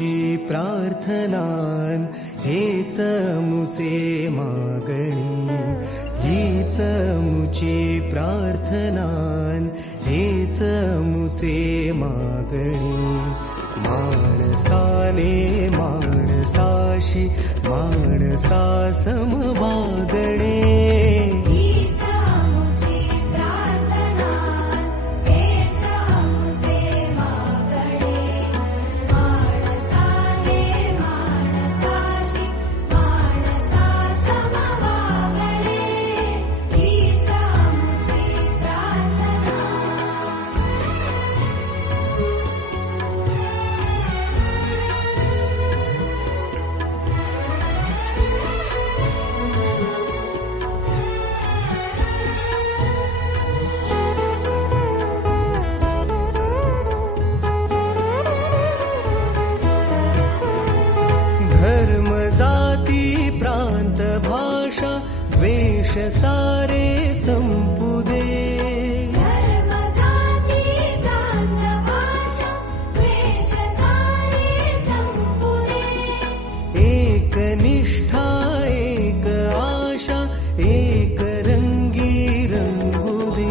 मुची प्रार्थनान हेच मुचे मागणी, हीच मुची प्रार्थनान हेच मुचे मागणी. माणसाने माणसाशी माणसा समवागणे, द्वेष सारे संपू दे. धर्म जाती प्रांत भाषा द्वेष सारे संपू दे. एक निष्ठा एक आशा एक रंगी रंगू दे.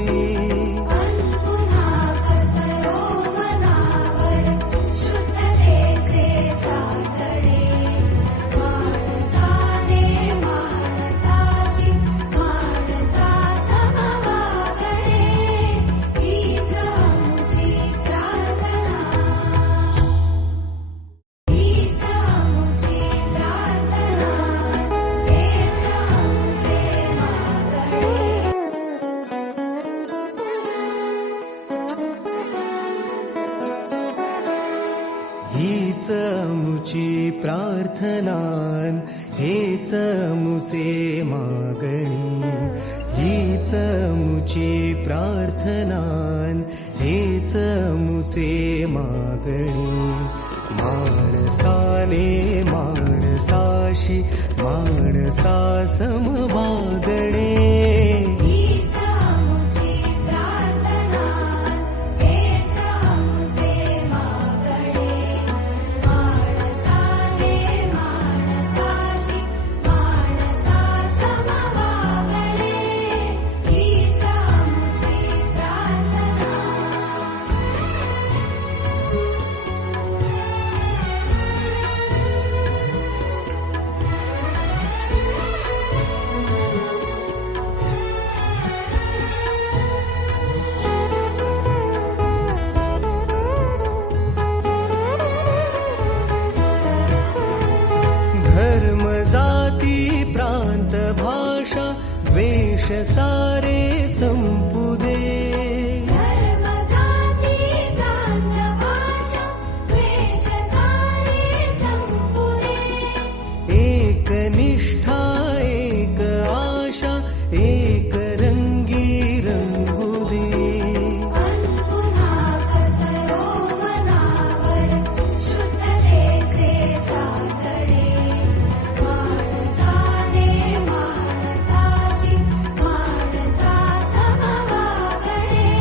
पुन्हा कसरो मनावर शुद्धतेचे चातडे. माणसाने माणसाशी माणसा समवागणे, हीच मुची प्रार्थना, हीच मुची प्रार्थना, हेच मुचे मागणे. हीच मुची प्रार्थनान हेच मुचे मागणी, हीच मुची प्रार्थनान हेच मुचे मागणी. माणसाने माणसाशी माणसा समवागणे, हीच मुची प्रार्थना, हेच मुचे मागणे. माणसाने माणसाशी माणसा समवागणे, हीच मुची प्रार्थना. धर्म जाती प्रांत भाषा द्वेष सारे संपू दे. धर्म जाती प्रांत भाषा द्वेष सारे संपू दे. एक निष्ठा एक आशा एक रंगी रंगू दे. पुन्हा कसरो मनावर शुद्धतेचे चातडे. माणसाने माणसाशी माणसा समवागणे,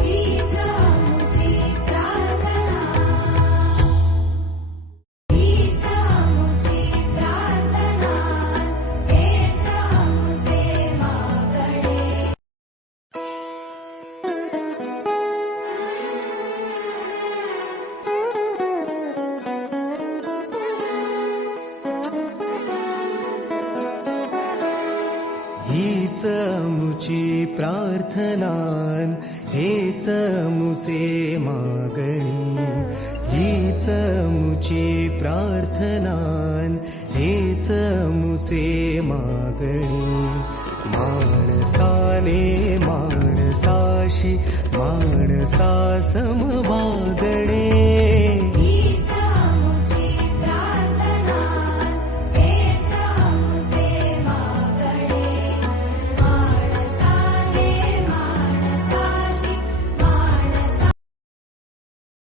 हीच मुची प्रार्थना, हीच मुची प्रार्थना, हेच मुचे मागणे. हीच मुची प्रार्थनान हेच मुचे मागणी, हीच मुची प्रार्थनान हेच मुचे मागणी. माणसाने माणसाशी माणसा समवागणे,